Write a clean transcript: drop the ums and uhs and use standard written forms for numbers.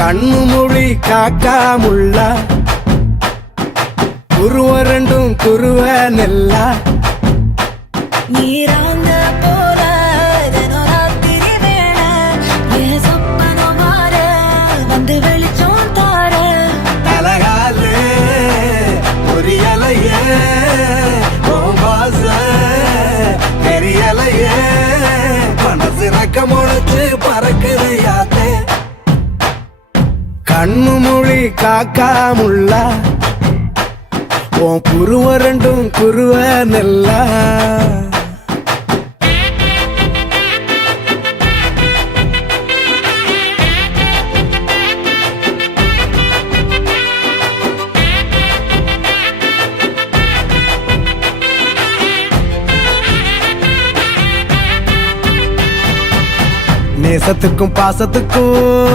கண்ணு மொழி காக்காமுள்ள குருவ ரெண்டும் குருவ நெல்லா நீராங்க போல தினராத்திரி வேண என் சொப்பனம் மாற வந்து வெளிச்சம் தார தலகாலே பொரியலையே ஓம்பாச பெரியலையே மனசு ரக்க முளைச்சு பறக்குது யாத்தே கண்ணு மொழி காக்காமுள்ள உன் குருவ ரெண்டும் குருவ நெல்லா நேசத்துக்கும் பாசத்துக்கும்